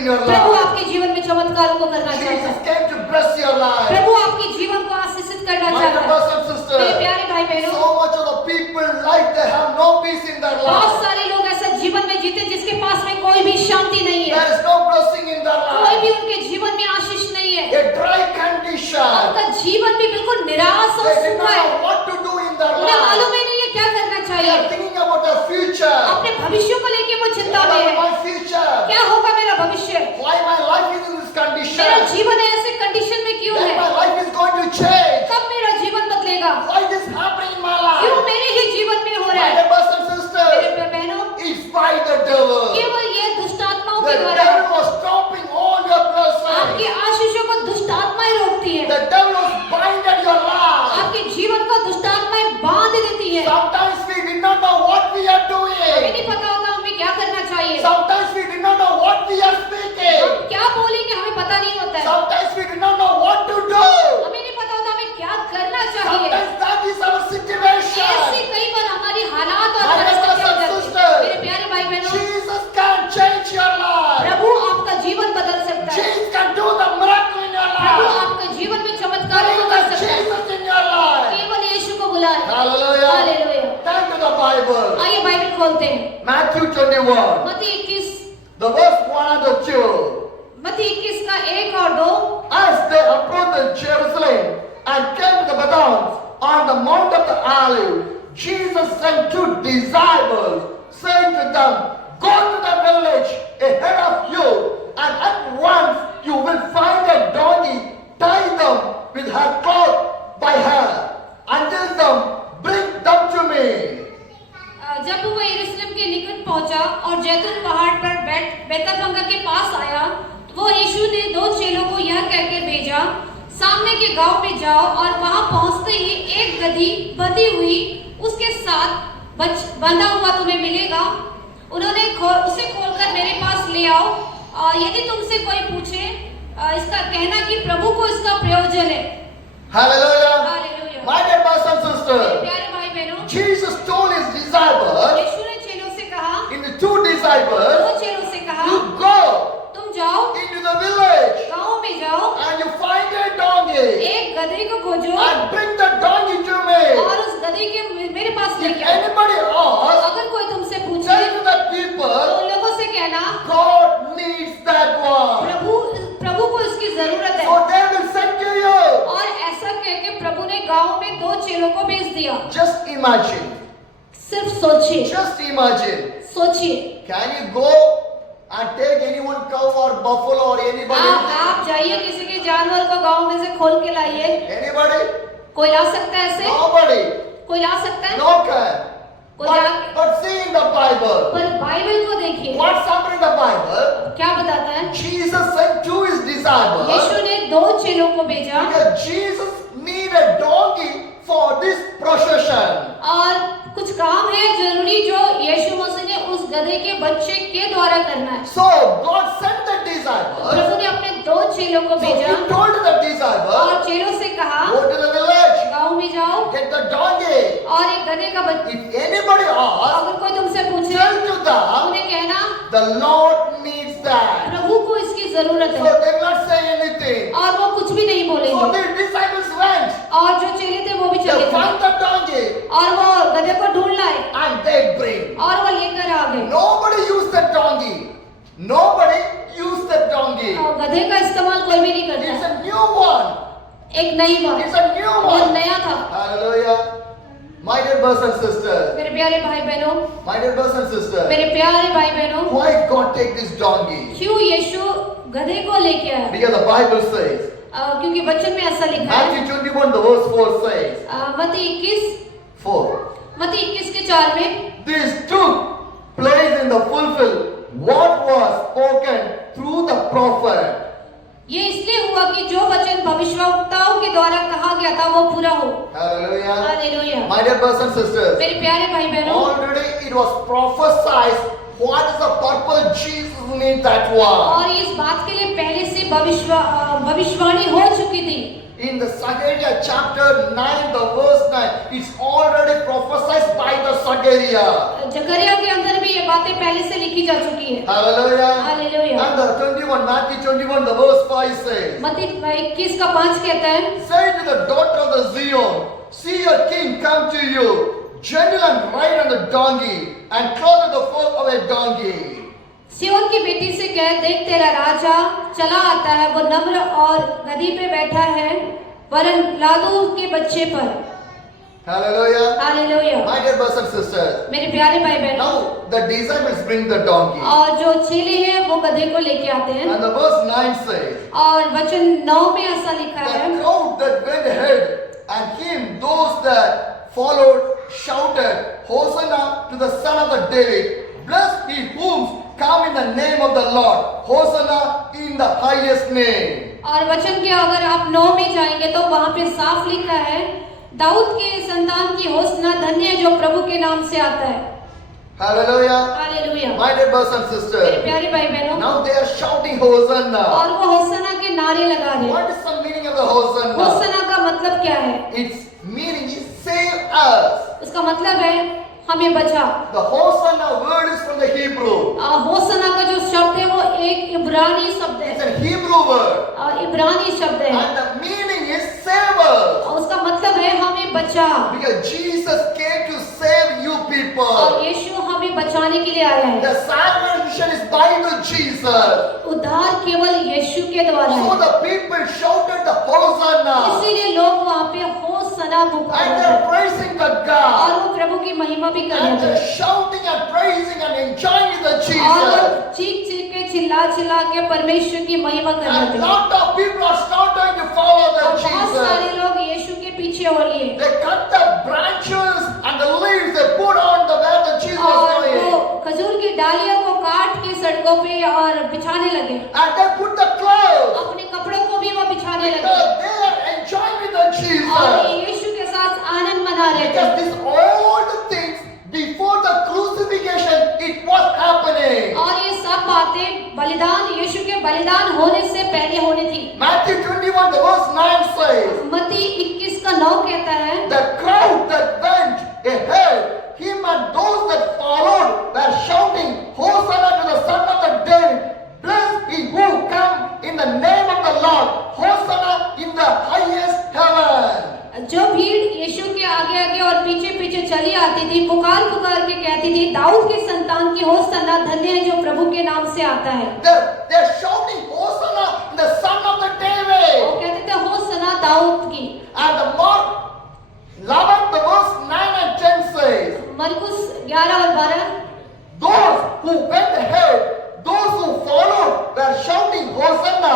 in your Prabhu life. आपके जीवन में चमत्कार को करना चाहता Jesus है। came to bless your life. प्रभु आपके जीवन को आशीषित करना My चाहता है। brothers and मेरे sisters, प्यारे भाई बहनों, so much of the people life they have no peace in their बहुत life. सारे लोग ऐसा जीवन में जीते जिसके पास में कोई भी शांति नहीं है, There is no blessing in their कोई भी life. उनके जीवन में आशीष नहीं है, A dry condition. उनका जीवन भी बिल्कुल निराश और They did सूखा not है। know what to do in their उन्हें life. मालूम ही नहीं है क्या करना They चाहिए। are thinking about their future. अपने भविष्य को लेके वो चिंता What में है, about my future? क्या होगा मेरा भविष्य, Why my life is in this मेरा condition? जीवन ऐसे कंडीशन में क्यों Then है, my life is going to change. कब मेरा जीवन बदलेगा, Why this happening in my क्यों life? मेरे ही जीवन में हो रहा My है। brothers and मेरे sisters, बहनों, it's by the devil. केवल ये दुष्ट आत्माओं The के द्वारा devil was stopping all your आपकी blessings. आशीषों को दुष्ट आत्माएं रोकती है, The devil was binding your life. आपके जीवन को दुष्ट आत्माएं बांध देती है। Sometimes we did not know what we are हमें doing. नहीं पता होता हमें क्या करना चाहिए, Sometimes we did not know what we are speaking. हम क्या बोलेंगे हमें पता नहीं होता है, Sometimes we did not know what to do. हमें नहीं पता होता हमें क्या करना चाहिए। Sometimes that is our situation. ऐसी कई बार हमारी हालात और My परिस्थितियां brothers and हो जाती हैं। sisters, मेरे प्यारे भाई बहनों, Jesus can change your life. प्रभु आपका जीवन बदल सकता है, Jesus can do the miracle in your Prabhu life. आपके जीवन में चमत्कार को Believe कर that सकता है। Jesus in your life. केवल यीशु को बुलाए। Hallelujah. Hallelujah. Turn to the Bible. आइए बाइबल खोलते हैं, Matthew 21. मत्ती 21, The verse 1 and the 2. मत्ती 21 का 1 और 2। As they approached Jerusalem and came to the Bethany on the Mount of the Olives, Jesus sent two disciples, saying to them, "Go to the village ahead of you, and at once you will find a donkey, tie them with her cloth by her, and tell them, bring them to me." जब वो यरूशलेम के निकट पहुंचा और जैतून पहाड़ पर बैतफगे के पास आया, तो वो यीशु ने दो चेलों को यह कहकर भेजा, सामने के गांव में जाओ और वहां पहुंचते ही एक गधी बंधी हुई उसके साथ बंधा हुआ तुम्हें मिलेगा। उन्होंने उसे खोलकर मेरे पास ले आओ, और यदि तुमसे कोई पूछे इसका कहना कि प्रभु को इसका प्रयोजन है। Hallelujah. Hallelujah. My dear brothers and मेरे sisters, प्यारे भाई बहनों, Jesus told his disciples, यीशु ने चेलों से कहा, in the two disciples, दो चेलों से कहा, you go तुम जाओ into the village गांव में जाओ, and you find a donkey एक गधे को खोजो and bring the donkey to me. और उस गधे के मेरे पास If लेके आओ। anybody asks, अगर कोई तुमसे पूछे tell to the तो people, उन लोगों से कहना God needs that one. प्रभु को इसकी जरूरत है। So they will send to you. और ऐसा कह के प्रभु ने गांव में दो चेलों को भेज दिया। Just imagine. सिर्फ सोचिए, Just imagine. सोचिए, Can you go and take anyone cow or buffalo or anybody? आप जाइए किसी के जानवर को गांव में से खोल के लाइए। Anybody? कोई ला सकता है ऐसे? Nobody. कोई ला सकता है? No can. कोई But see in the Bible. पर बाइबल को देखिए, What's happening in the Bible? क्या बताता है? Jesus sent to his disciples यीशु ने दो चेलों को भेजा because Jesus needed a donkey for this procession. और कुछ काम है जरूरी जो यीशु मसीह ने उस गधे के बच्चे के द्वारा करना है। So God sent the disciples. प्रभु ने अपने दो चेलों को So भेजा he told the disciples, और चेलों से कहा, go to the village, गांव में जाओ get the donkey. और एक गधे का बच्चा, If anybody asks, अगर कोई तुमसे पूछे tell to them, उन्हें कहना the Lord needs that. प्रभु को इसकी जरूरत So है, they will not say anything. और वो कुछ भी नहीं So बोलेंगे। the disciples went. और जो चेले थे वो भी चले They गए found the donkey और वो गधे को ढूंढ लाए and they bring. और वो लेकर आ गए। Nobody used the donkey. Nobody used the donkey. और गधे का इस्तेमाल कोई भी नहीं It's करता, a new one. एक नई बात, It's a new और one. नया था। Hallelujah. My dear brothers and sisters. मेरे प्यारे भाई बहनों, My dear brothers and sisters. मेरे प्यारे भाई बहनों, Why God take this donkey? क्यों यीशु गधे को लेके आया? Because the Bible says. क्योंकि वचन में ऐसा लिखा है, Matthew 21 the verse 4 says. मत्ती 21 के 4 में, This took place in the fulfill what was spoken through the prophet. ये इसलिए हुआ कि जो वचन भविष्यवक्ताओं के द्वारा कहा गया था वो पूरा हो। Hallelujah. Hallelujah. My dear brothers and sisters. मेरे प्यारे भाई बहनों, Already it was prophesied what is the purpose Jesus needs that one. और इस बात के लिए पहले से भविष्यवाणी हो चुकी थी। In the Zechariah chapter 9 the verse 9 it's already prophesied by the Zechariah. जकरिया के अंदर भी ये बातें पहले से लिखी जा चुकी है। Hallelujah. Hallelujah. And the 21, Matthew 21, the verse 5 says, मत्ती 21 का 5 कहता है, say to the daughter of the Zion, see your king come to you, gentle and ride on the donkey, and clothed with the foal of a donkey. सियोन की बेटी से कह, देख तेरा राजा चला आता है, वो नम्र और गधी पे बैठा है, वरन लादू के बच्चे पर। Hallelujah. Hallelujah. My dear brothers and sisters, मेरे प्यारे भाई बहनों, now the disciples bring the donkey. और जो चेले हैं वो गधे को लेके आते हैं, And the verse 9 says, और वचन 9 में ऐसा लिखा the है, crowd that went ahead and him, those that followed, shouted, Hosanna to the Son of the David. Blessed he whom come in the name of the Lord. Hosanna in the highest name. और वचन के अगर आप 9 में जाएंगे तो वहां पे साफ लिखा है, दाऊद के संतान की होसना धन्य है जो प्रभु के नाम से आता है। Hallelujah. Hallelujah. My dear brothers and मेरे sisters, प्यारे भाई बहनों, now they are shouting Hosanna. और वो होसना के नारे लगा रहे हैं। What is the meaning of the Hosanna? होसना का मतलब क्या है? Its meaning is save us. उसका मतलब है हमें बचा। The Hosanna word is from the Hebrew. होसना का जो शब्द है वो एक इब्रानी शब्द It's है, a Hebrew word. इब्रानी शब्द है, And the meaning is save us. और उसका मतलब है हमें बचा। Because Jesus came to save you और people. यीशु हमें बचाने के लिए आया है। The salvation is by the Jesus. उद्धार केवल यीशु के द्वारा So है। the people shouted the Hosanna. इसीलिए लोग वहाँ पे होसना पुकार And रहे they're थे, praising the और God. वो प्रभु की महिमा भी कर रहे And थे, they're shouting and praising and enjoying the और Jesus. चीख चीख के चिल्ला के परमेश्वर की महिमा कर रहे And थे। lot of people are starting to follow और the बहुत सारे Jesus. लोग यीशु के पीछे हो लिए, They cut the branches and the leaves they put on the where the Jesus was और वो going. खजूर की डालियों को काट के सड़कों पे और बिछाने लगे, And they put the clothes. अपने कपड़ों को भी वो बिछाने लगे, They are enjoying the और Jesus. यीशु के साथ आनंद मना रहे थे। Because these all the things before the crucifixion it was happening. और ये सब बातें बलिदान, यीशु के बलिदान होने से पहले होनी थी। Matthew 21 the verse 9 says, मत्ती 21 का 9 कहता है, the crowd that went ahead, him and those that followed were shouting, Hosanna to the Son of the David. Blessed he who come in the name of the Lord. Hosanna in the highest heaven. जो भीड़ यीशु के आगे आगे और पीछे पीछे चली आती थी, पुकार पुकार के कहती थी, दाऊद के संतान की होसना धन्य है जो प्रभु के नाम से आता है। They're shouting, Hosanna in the Son of the वो David. कहते थे होसना दाऊद की। And the Mark 11 the verse 9 and 10 says, मरकुस 11 और 12, those who went ahead, those who followed were shouting, Hosanna.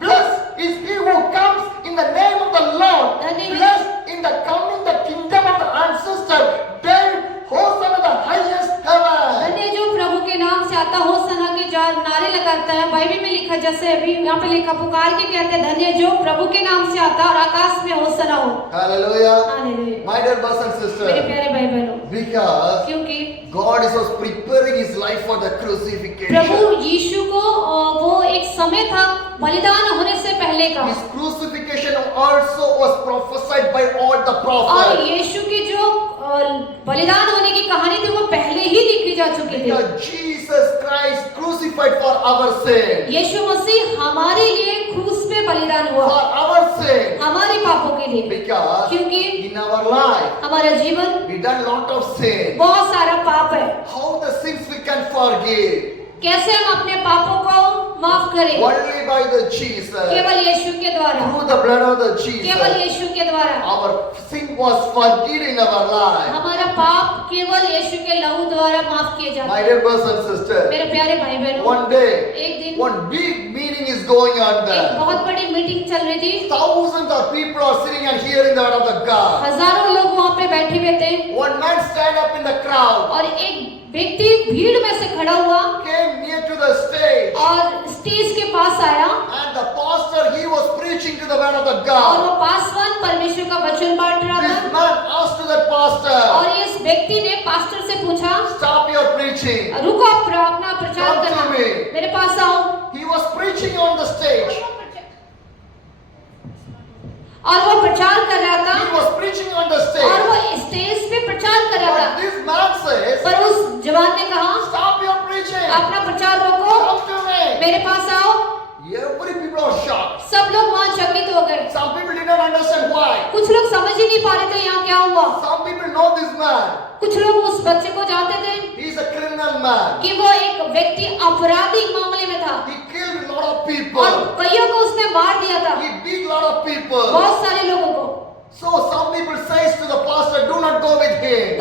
Blessed is he who comes in the name of the Lord. Blessed in the coming the kingdom of the ancestor David. Hosanna the highest heaven. धन्य जो प्रभु के नाम से आता, होसना के नारे लगाता है। बाइबल में लिखा, जैसे अभी यहाँ पे लिखा, पुकार के कहते हैं, धन्य जो प्रभु के नाम से आता और आकाश में होसना हो। Hallelujah. Hallelujah. My dear brothers and मेरे sisters, प्यारे भाई बहनों, because क्योंकि God was preparing his life for the Prabhu crucifixion. यीशु को वो एक समय था बलिदान होने से पहले का, His crucifixion also was prophesied by all the और prophets. यीशु की जो बलिदान होने की कहानी थी वो पहले ही लिखी जा चुकी थी। Because Jesus Christ crucified for our sin. यीशु मसीह हमारे लिए क्रूस पे बलिदान For हुआ, our sin. हमारे पापों के लिए, Because क्योंकि in our life हमारा जीवन we done lot of sin. बहुत सारा पाप है। How the sins we can forgive? कैसे हम अपने पापों को माफ करें? Only by the Jesus. केवल यीशु के द्वारा, Through the blood of the केवल Jesus. यीशु के द्वारा। Our sin was forgiven in our life. हमारा पाप केवल यीशु के लहू द्वारा माफ किए जाते My हैं। dear brothers and sisters, मेरे प्यारे भाई बहनों, one day, एक दिन one big meeting is going on एक there. बहुत बड़ी मीटिंग चल रही थी। Thousands of people are sitting and hearing the word of the God. हजारों लोग वहाँ पे बैठे हुए थे, One man stand up in the crowd, और एक व्यक्ति भीड़ में से खड़ा हुआ came near to the stage, और स्टेज के पास आया, and the pastor, he was preaching to the word of the और God. वो पासवान परमेश्वर का वचन बांट रहा This था। man asked to that pastor, और इस व्यक्ति ने पास्टर से पूछा, stop your preaching. रुको अपना प्रचार Come to करना, me. मेरे पास आओ। He was preaching on the stage. और वो प्रचार कर रहा था, He was preaching on the और stage. वो स्टेज पे प्रचार कर रहा But था। this man says, पर उस जवान ने कहा, stop अपना प्रचार रोको, Come to me. मेरे पास आओ। Every people are shocked. सब लोग वहाँ चकित हो गए। Some people did not understand why. कुछ लोग समझ ही नहीं पा रहे थे यहाँ क्या हुआ। Some people know this man. कुछ लोग उस बच्चे को जानते थे He is a criminal man. कि वो एक व्यक्ति आपराधिक मामले में था He killed a lot of और people. कईयों को उसने मार दिया था, He beat a lot of people. बहुत सारे लोगों को। So some people says to the pastor, do not go with him.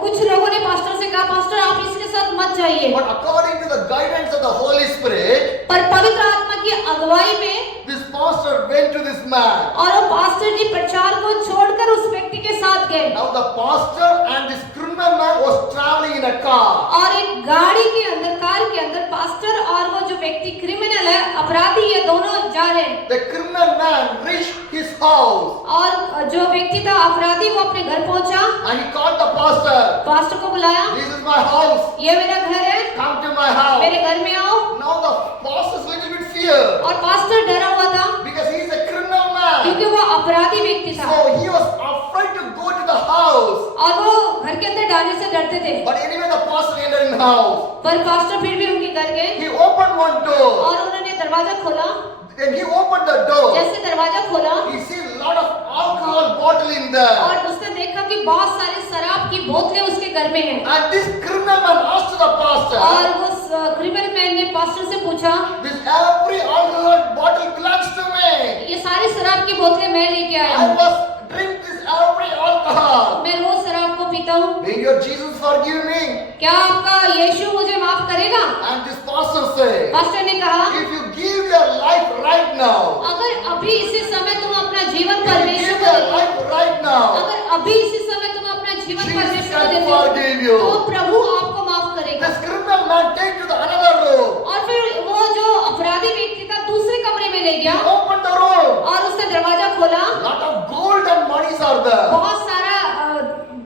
कुछ लोगों ने पास्टर से कहा, पास्टर आप इसके साथ मत जाइए। But according to the guidance of the Holy Spirit, पर पवित्र आत्मा की अगुवाई में this pastor went to this man. और वो पास्टर जी प्रचार को छोड़कर उस व्यक्ति के साथ गए Now the pastor and this criminal man was traveling in a car. और एक गाड़ी के अंदर, कार के अंदर पास्टर और वो जो व्यक्ति क्रिमिनल है, अपराधी है, दोनों जा रहे हैं। The criminal man reached his house और जो व्यक्ति था अपराधी, वो अपने घर पहुंचा, and he called the pastor. Pastor को बुलाया, This is my house. ये मेरा घर है, Come to my house. मेरे घर में आओ। Now the pastor is little bit feared और पास्टर डरा हुआ था because he is a criminal man. क्योंकि वो अपराधी व्यक्ति था So he was afraid to go to the house. और वो घर के अंदर डालने से डरते थे। But anyway, the pastor entered in the house. पर पास्टर फिर भी उनके घर गए He opened one door. और उन्होंने दरवाजा खोला। When he opened the door, जैसे दरवाजा खोला he see a lot of alcohol bottle in there. और उसने देखा कि बहुत सारे शराब की बोतलें उसके घर में हैं। And this criminal man asked the pastor, और वो क्रिमिनल मैन ने पास्टर से पूछा, this every alcohol bottle belongs to me. ये सारी शराब की बोतलें मैं लेके आया I हूँ, was drink this every alcohol. मैं रोज शराब को पीता हूँ, Will your Jesus forgive me? क्या आपका यीशु मुझे माफ करेगा? And this pastor said, pastor ने कहा, if you give your life right now, अगर अभी इसी समय तुम अपना जीवन if you परमेश्वर give को your देते life right हो, now, अगर अभी इसी समय तुम अपना जीवन Jesus परमेश्वर को can देते हो, forgive you. तो प्रभु आपको माफ करेगा। This criminal man take to the another room. और फिर वो जो अपराधी व्यक्ति था दूसरे कमरे में ले He गया opened the room. और उसने दरवाजा खोला। Lot of gold and monies are there. बहुत सारा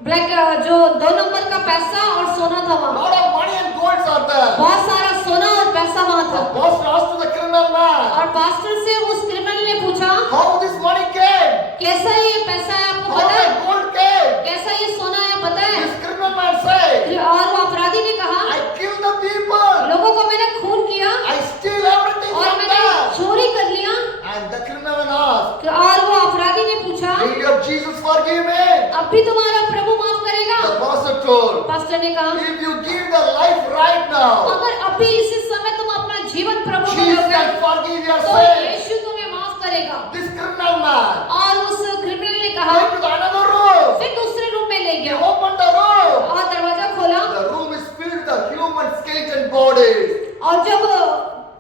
ब्लैक जो 2 नंबर का पैसा और सोना था वहाँ, Lot of money and golds are there. बहुत सारा सोना और पैसा वहाँ The था। pastor asked to the criminal man, और पास्टर से उस क्रिमिनल ने पूछा, how this money came? कैसा ये पैसा है आपको How पता है? the gold came? कैसा ये सोना है पता है? This criminal man said, और वो अपराधी ने कहा, I killed the people. लोगों को मैंने खून किया I steal everything और from मैंने them. चोरी कर लिया। And the criminal man asked, और वो अपराधी ने पूछा, will your Jesus forgive me? अब भी तुम्हारा प्रभु माफ करेगा? The pastor told, पास्टर ने कहा, if you give the life right now, अगर अभी इसी समय तुम अपना जीवन प्रभु को Jesus दोगे, can forgive your तो sin. यीशु तुम्हें माफ करेगा। This criminal man और उस क्रिमिनल ने कहा, went to the another room. फिर दूसरे रूम में ले He गया opened the room. और दरवाजा खोला The room is filled with the human skeleton bodies. और जब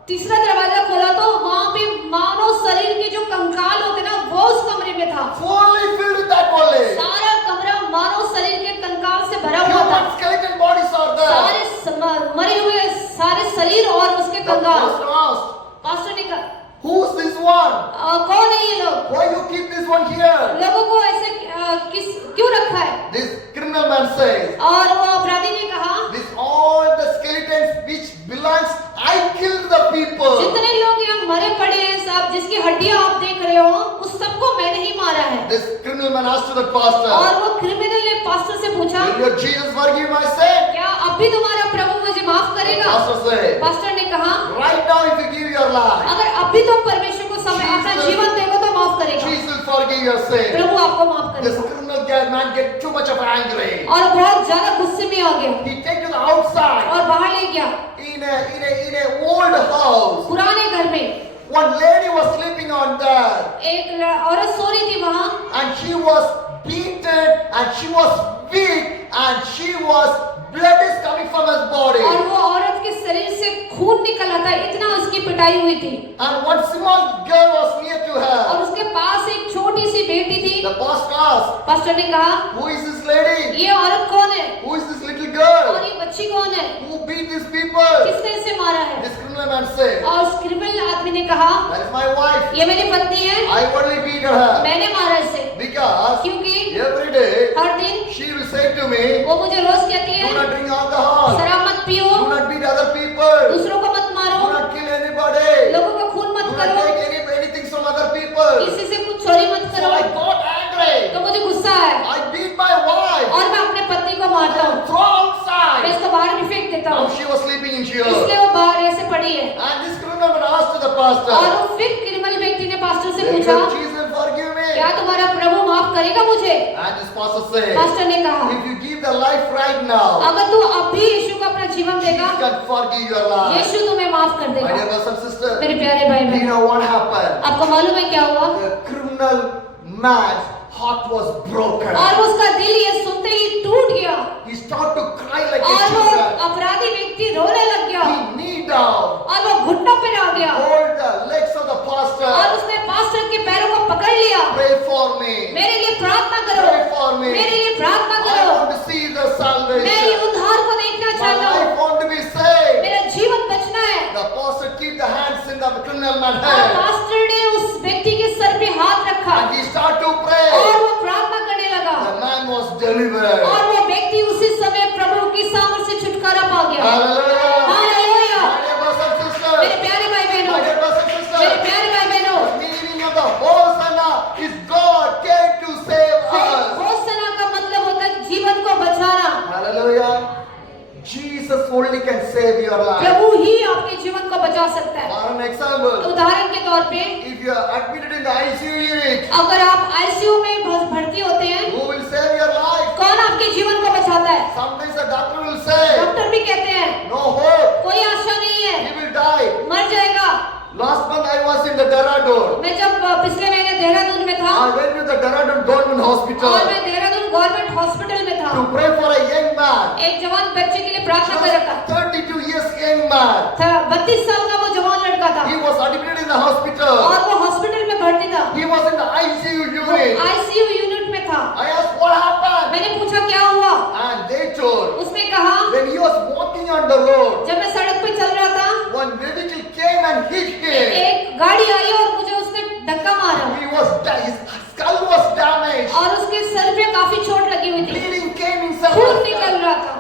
तीसरा दरवाजा खोला तो वहां पे मानव शरीर के जो कंकाल होते ना वो उस कमरे में था। Fully filled with that only. सारा कमरा मानव शरीर के कंकाल से भरा हुआ था। Human skeleton bodies are there. सारे मरे हुए सारे शरीर और उसके The कंकाल। pastor asked, पास्टर ने कहा, who's this one? कौन है ये लोग? Why you keep this one here? लोगों को ऐसे क्यों रखा है? This criminal man says, और वो अपराधी ने कहा, this all the skeletons which belongs, I killed the people. जितने लोग यहाँ मरे पड़े हैं सब, जिसकी हड्डियां आप देख रहे हो, उस सबको मैंने ही मारा है। This criminal man asked to the pastor, और वो क्रिमिनल ने पास्टर से पूछा, will your Jesus forgive my sin? क्या अब भी तुम्हारा प्रभु मुझे माफ करेगा? Pastor said, पास्टर ने कहा, right now if you give your life, अगर अब भी तुम परमेश्वर को समय अपना जीवन देगा तो माफ करेगा। Jesus will forgive your sin. प्रभु आपको माफ This करेगा। criminal man get too much of angry. और बहुत ज्यादा गुस्से में आ गया He take to the outside और बाहर ले गया in a old house. पुराने घर में। One lady was sleeping on there, एक औरत सो रही थी वहाँ and she was beaten, and she was weak, and she was blood is coming from her body. और वो औरत के शरीर से खून निकल रहा था, इतना उसकी पिटाई हुई थी। And one small girl was near to और her. उसके पास एक छोटी सी बेटी थी। The pastor asked, पास्टर ने कहा, who is this lady? ये औरत कौन है? Who is this little और girl? ये बच्ची कौन है? Who beat these people? किसने इसे मारा है? This criminal man said, और उस क्रिमिनल आदमी ने कहा, that is my wife. ये मेरी पत्नी है, I only beat her. मैंने मारा इसे। Because क्योंकि every day हर दिन she will say to me, वो मुझे रोज कहती do है, not drink alcohol, शराब मत पियो, do not beat other people, दूसरों को मत do मारो, not kill anybody, लोगों का खून do मत not करो, take anything from other people. किसी से कुछ चोरी मत So करो। I got angry. तो मुझे गुस्सा है I beat my wife. और मैं अपने पत्नी को मारता हूँ, Throw मैं outside. इसको बाहर भी फेंक देता Now हूँ। she was sleeping in here. pastor, और वो फिर क्रिमिनल व्यक्ति ने पास्टर से will पूछा, your Jesus forgive me? क्या तुम्हारा प्रभु माफ करेगा मुझे? And this pastor said, pastor ने कहा, if you give the life right now, अगर तू अब भी यीशु को अपना जीवन Jesus देगा, can forgive your life. यीशु तुम्हें माफ कर My देगा। dear brothers and sisters, मेरे प्यारे भाई you बहन, know what happened? आपको मालूम है क्या हुआ? The criminal man's heart was broken. और उसका दिल ये सुनते ही टूट गया He started to cry like a और वो child. अपराधी व्यक्ति रोने लग गया He kneeled down, और वो घुटनों पर आ गया hold the legs of the और pastor. उसने पास्टर के पैरों को पकड़ लिया। Pray for me. मेरे लिए प्रार्थना करो, Pray for me. मेरे लिए प्रार्थना I करो, want to see the मैं ये salvation. उद्धार को देखना My चाहता हूँ, life want to be saved. मेरा जीवन बचना है। The pastor keep the hands in the criminal man's और hand. पास्टर ने उस व्यक्ति के सर पे हाथ रखा And he started to pray. और वो प्रार्थना करने लगा The man was delivered. और वो व्यक्ति उसी समय प्रभु की सामर्थ से छुटकारा पा गया। Hallelujah. Hallelujah. My dear brothers and मेरे sisters. प्यारे भाई बहनों, My dear brothers and मेरे sisters. प्यारे भाई बहनों, The meaning of the Hosanna is God came to save us. होसना का मतलब होता है जीवन को बचाना। Hallelujah. Jesus only can save your life. प्रभु ही आपके जीवन को बचा सकता है। For an example, उदाहरण के तौर पे, if you are admitted in the ICU unit, अगर आप आईसीयू में भर्ती होते हैं, who will save your life? कौन आपके जीवन को बचाता है? Sometimes the doctor will say, doctor भी कहते हैं no hope, कोई आशा नहीं है, he will die. मर जाएगा। Last month I was in the Dehradun. मैं जब पिछले महीने देहरादून में था I went to the Dehradun Government और Hospital मैं देहरादून गवर्नमेंट हॉस्पिटल में था। to pray for a young man. एक जवान बच्चे के लिए प्रार्थना कर रखा 32 years young man. था। 32 साल का वो जवान लड़का था He was admitted in the hospital. और वो हॉस्पिटल में भर्ती था। He was in the ICU वो unit. आईसीयू यूनिट में था। I asked what happened, मैंने पूछा क्या हुआ? and they told उसने कहा when he was walking on the road, जब मैं सड़क पे चल रहा था, one vehicle came and hit him. एक गाड़ी आई और मुझे उसने धक्का मारा His skull was damaged. और उसके सर पे काफी चोट लगी हुई थी, Bleeding came inside. खून निकल रहा था,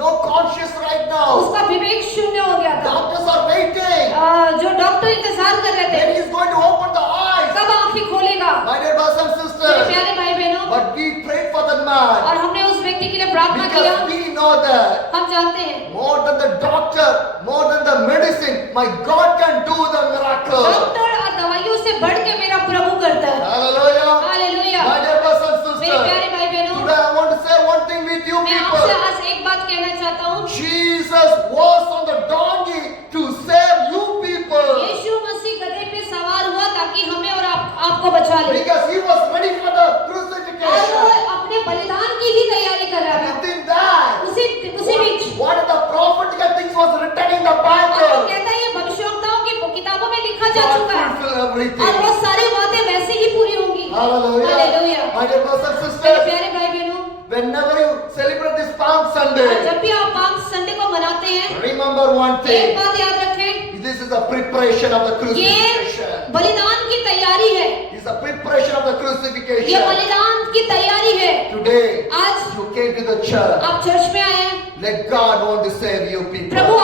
No conscious right now. उसका विवेक शून्य हो गया था। Doctors are waiting. जो डॉक्टर इंतजार कर रहे थे When he is going to open the eyes. कब आंखें खोलेगा। My dear brothers and मेरे sisters, प्यारे भाई बहनों, but we prayed for that man और हमने उस व्यक्ति के लिए प्रार्थना किया। because we know that हम जानते हैं more than the doctor, more than the medicine, my God can do the miracle. Doctor और दवाइयों से बढ़ के मेरा प्रभु करता है। Hallelujah. Hallelujah. My dear brothers and मेरे sisters, प्यारे भाई बहनों, today I want to say one thing with you मैं आपसे people. आज एक बात कहना चाहता हूँ। Jesus was on the donkey to save you people यीशु मसीह गधे पे सवार हुआ ताकि हमें और आपको बचा ले, because he was ready for the और वो crucifixion. अपने बलिदान की ही तैयारी कर रहा था। Within that, उसी बीच what are the prophetical things was written in the और वो Bible? कहता है ये भविष्यवक्ताओं की किताबों में लिखा जा God चुका है fulfill और everything. वो सारी बातें वैसे ही पूरी होंगी। Hallelujah. Hallelujah. My dear brothers and मेरे sisters, प्यारे भाई बहनों, whenever you celebrate this Palm और Sunday, जब भी आप पाम संडे को मनाते हैं, remember one एक thing. बात याद रखें, This is the preparation of the ये crucifixion. बलिदान की तैयारी है, This is the preparation of the ये crucifixion. बलिदान की तैयारी है। Today, आज you came to the church. आप चर्च में आए हैं, Let God want to save you people. Prabhu